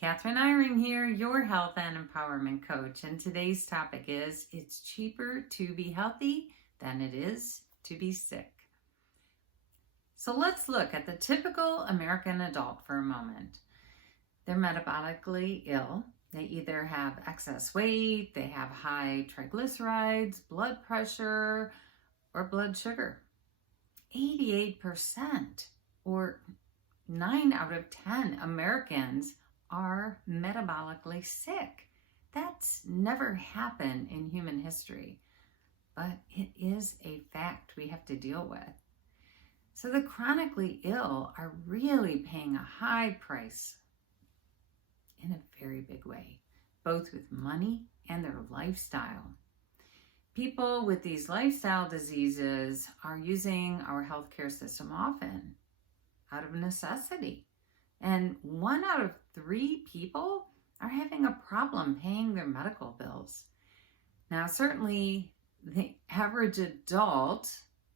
Catherine Eyring here, your health and empowerment coach. And today's topic is, it's cheaper to be healthy than it is to be sick. So let's look at the typical American adult for a moment. They're metabolically ill. They either have excess weight, they have high triglycerides, blood pressure, or blood sugar. 88%, or 9 out of 10 Americans are metabolically sick. That's never happened in human history, but it is a fact we have to deal with. So the chronically ill are really paying a high price in a very big way, both with money and their lifestyle. People with these lifestyle diseases are using our healthcare system often out of necessity. And 1 out of 3 people are having a problem paying their medical bills. Now, certainly the average adult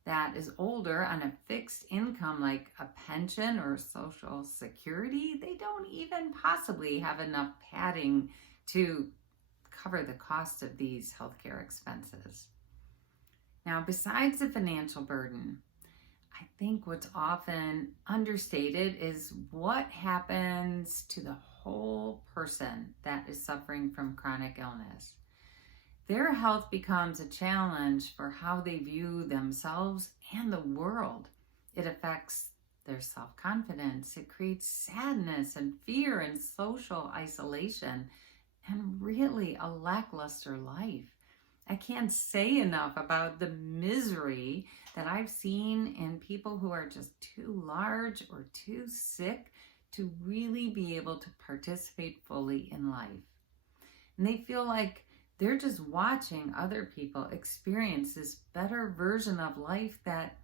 that is older on a fixed income like a pension or Social Security, they don't even possibly have enough padding to cover the cost of these healthcare expenses. Now, besides the financial burden, I think what's often understated is what happens to the whole person that is suffering from chronic illness. Their health becomes a challenge for how they view themselves and the world. It affects their self-confidence. It creates sadness and fear and social isolation and really a lackluster life. I can't say enough about the misery that I've seen in people who are just too large or too sick to really be able to participate fully in life. And they feel like they're just watching other people experience this better version of life that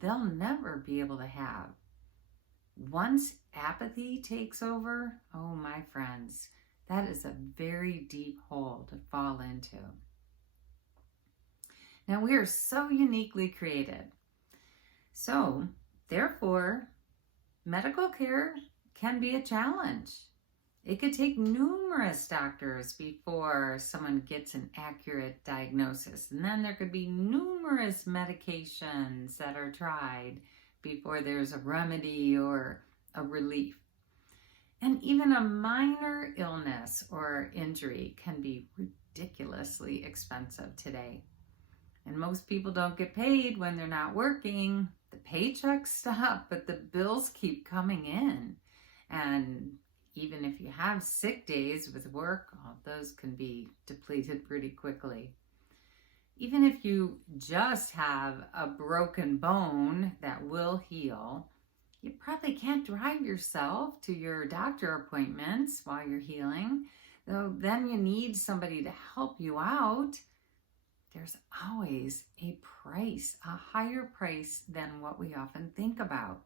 they'll never be able to have. Once apathy takes over, oh my friends, that is a very deep hole to fall into. Now, we are so uniquely created. So, therefore, medical care can be a challenge. It could take numerous doctors before someone gets an accurate diagnosis. And then there could be numerous medications that are tried before there's a remedy or a relief. And even a minor illness or injury can be ridiculously expensive today. And most people don't get paid when they're not working. The paychecks stop, but the bills keep coming in. And even if you have sick days with work, those can be depleted pretty quickly. Even if you just have a broken bone that will heal, you probably can't drive yourself to your doctor appointments while you're healing. Though then you need somebody to help you out. There's always a price, a higher price than what we often think about.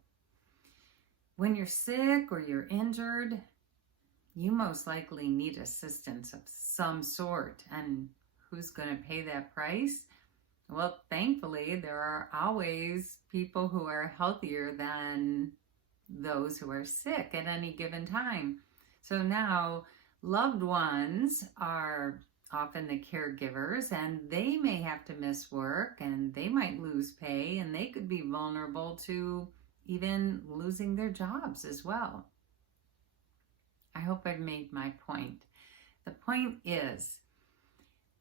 When you're sick or you're injured, you most likely need assistance of some sort. And who's going to pay that price? Well, thankfully, there are always people who are healthier than those who are sick at any given time. So now loved ones are often the caregivers, and they may have to miss work, and they might lose pay, and they could be vulnerable to even losing their jobs as well. I hope I've made my point. The point is,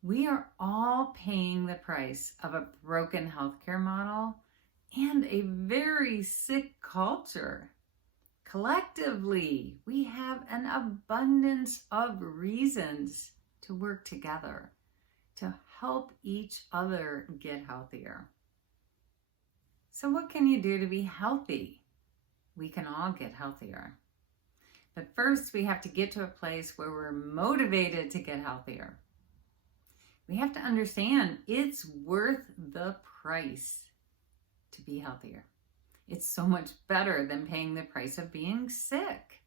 we are all paying the price of a broken healthcare model and a very sick culture. Collectively, we have an abundance of reasons to work together to help each other get healthier. So what can you do to be healthy? We can all get healthier. But first, we have to get to a place where we're motivated to get healthier. We have to understand it's worth the price to be healthier. It's so much better than paying the price of being sick.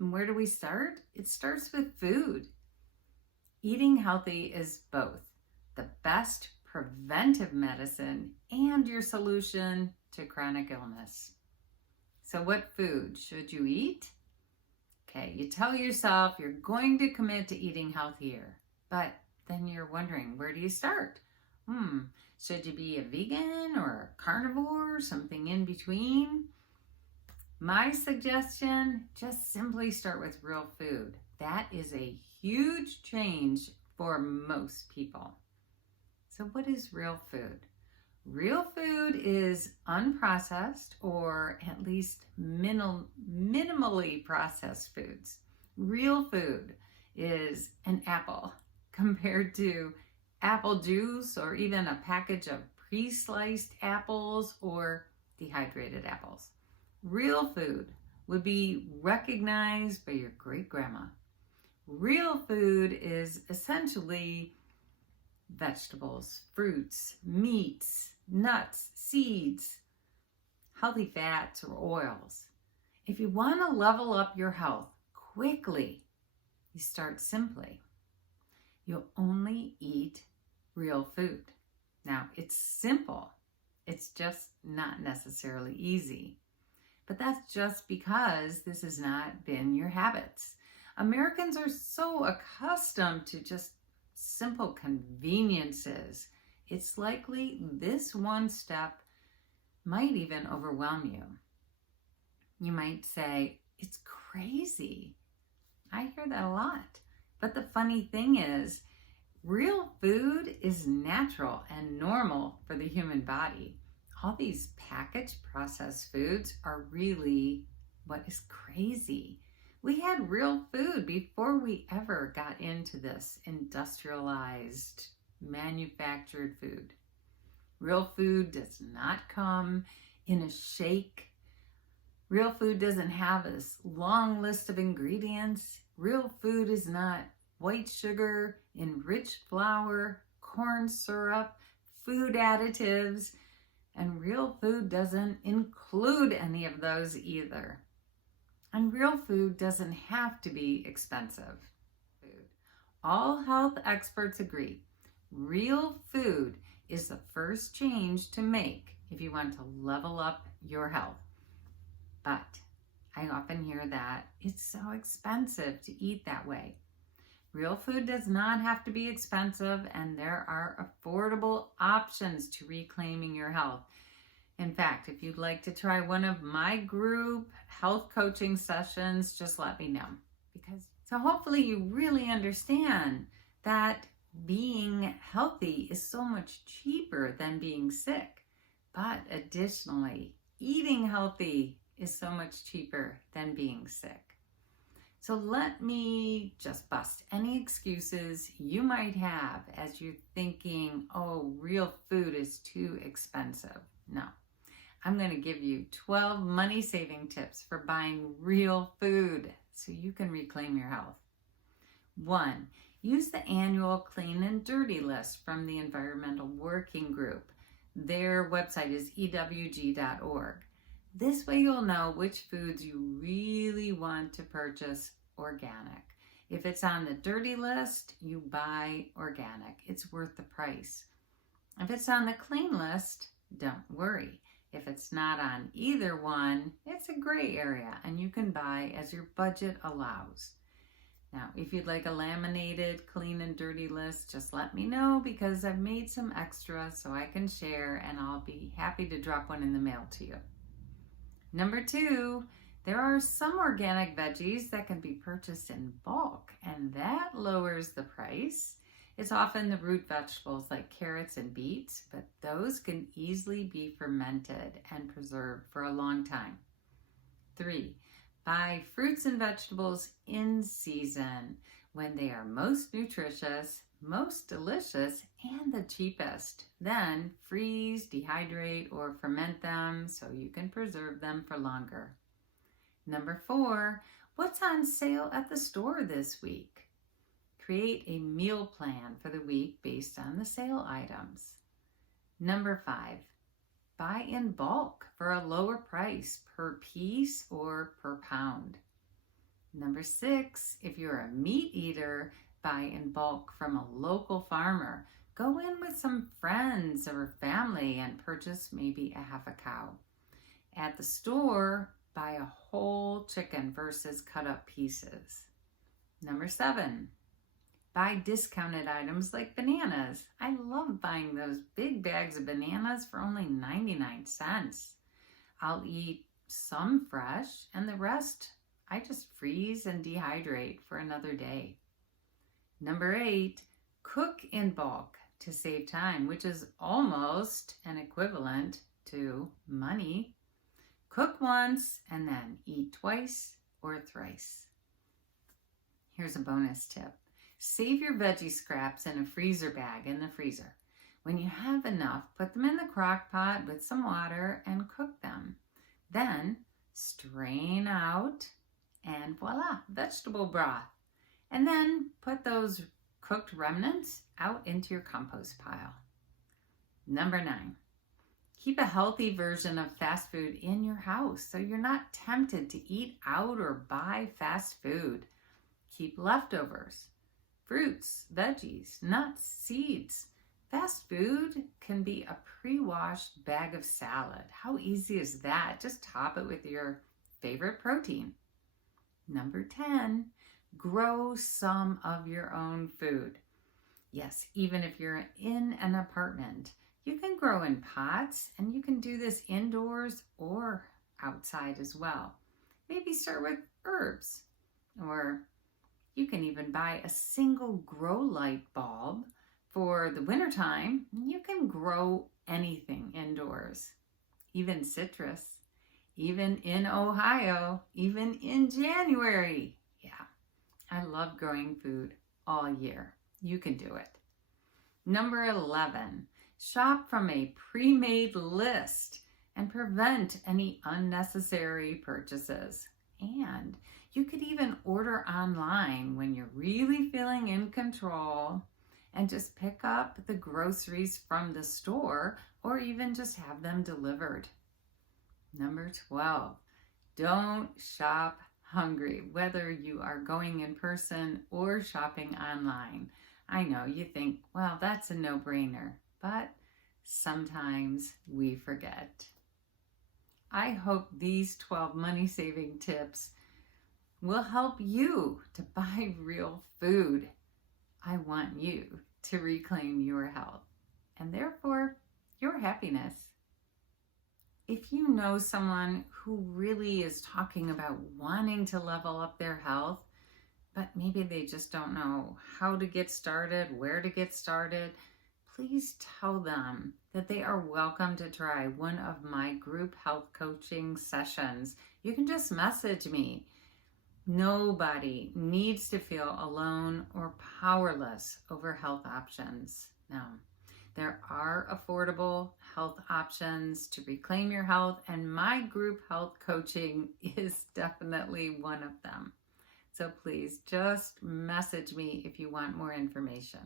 And where do we start? It starts with food. Eating healthy is both the best preventive medicine and your solution to chronic illness. So what food should you eat? Okay, you tell yourself you're going to commit to eating healthier, but then you're wondering, where do you start? Should you be a vegan or a carnivore, something in between? My suggestion, just simply start with real food. That is a huge change for most people. So what is real food? Real food is unprocessed or at least minimally processed foods. Real food is an apple compared to apple juice or even a package of pre-sliced apples or dehydrated apples. Real food would be recognized by your great-grandma. Real food is essentially vegetables, fruits, meats, nuts, seeds, healthy fats or oils. If you want to level up your health quickly, you start simply. You'll only eat real food. Now, it's simple. It's just not necessarily easy. But that's just because this has not been your habits. Americans are so accustomed to just simple conveniences. It's likely this one step might even overwhelm you. You might say, it's crazy. I hear that a lot. But the funny thing is, real food is natural and normal for the human body. All these packaged processed foods are really what is crazy. We had real food before we ever got into this industrialized, manufactured food. Real food does not come in a shake. Real food doesn't have this long list of ingredients. Real food is not white sugar, enriched flour, corn syrup, food additives, and real food doesn't include any of those either. And real food doesn't have to be expensive. All health experts agree, real food is the first change to make if you want to level up your health. But I often hear that it's so expensive to eat that way. Real food does not have to be expensive, and there are affordable options to reclaiming your health. In fact, if you'd like to try one of my group health coaching sessions, just let me know. So hopefully you really understand that being healthy is so much cheaper than being sick. But additionally, eating healthy is so much cheaper than being sick. So let me just bust any excuses you might have as you're thinking, oh, real food is too expensive. No, I'm going to give you 12 money-saving tips for buying real food so you can reclaim your health. 1, use the annual Clean and Dirty list from the Environmental Working Group. Their website is ewg.org. This way you'll know which foods you really want to purchase organic. If it's on the dirty list, you buy organic. It's worth the price. If it's on the clean list, don't worry. If it's not on either one, it's a gray area and you can buy as your budget allows. Now, if you'd like a laminated clean and dirty list, just let me know because I've made some extra so I can share, and I'll be happy to drop one in the mail to you. Number 2, there are some organic veggies that can be purchased in bulk, and that lowers the price. It's often the root vegetables like carrots and beets, but those can easily be fermented and preserved for a long time. 3, buy fruits and vegetables in season when they are most nutritious, most delicious, and the cheapest. Then freeze, dehydrate, or ferment them so you can preserve them for longer. Number 4, what's on sale at the store this week? Create a meal plan for the week based on the sale items. Number 5, buy in bulk for a lower price per piece or per pound. Number 6, if you're a meat eater, buy in bulk from a local farmer. Go in with some friends or family and purchase maybe a half a cow. At the store, buy a whole chicken versus cut up pieces. Number 7, buy discounted items like bananas. I love buying those big bags of bananas for only 99 cents. I'll eat some fresh and the rest I just freeze and dehydrate for another day. Number 8, cook in bulk to save time, which is almost an equivalent to money. Cook once and then eat twice or thrice. Here's a bonus tip. Save your veggie scraps in a freezer bag in the freezer. When you have enough, put them in the crock pot with some water and cook them. Then strain out and voila, vegetable broth. And then put those cooked remnants out into your compost pile. Number 9, keep a healthy version of fast food in your house so you're not tempted to eat out or buy fast food. Keep leftovers, fruits, veggies, nuts, seeds. Fast food can be a pre-washed bag of salad. How easy is that? Just top it with your favorite protein. Number 10, grow some of your own food. Yes, even if you're in an apartment, you can grow in pots, and you can do this indoors or outside as well. Maybe start with herbs, or you can even buy a single grow light bulb for the wintertime. You can grow anything indoors, even citrus, even in Ohio, even in January. Yeah, I love growing food all year. You can do it. Number 11, shop from a pre-made list and prevent any unnecessary purchases. And you could even order online when you're really feeling in control and just pick up the groceries from the store or even just have them delivered. Number 12, don't shop hungry, whether you are going in person or shopping online. I know you think, well, that's a no-brainer, but sometimes we forget. I hope these 12 money-saving tips will help you to buy real food. I want you to reclaim your health and therefore your happiness. If you know someone who really is talking about wanting to level up their health, but maybe they just don't know how to get started, where to get started, please tell them that they are welcome to try one of my group health coaching sessions. You can just message me. Nobody needs to feel alone or powerless over health options. No, there are affordable health options to reclaim your health, and my group health coaching is definitely one of them. So please just message me if you want more information.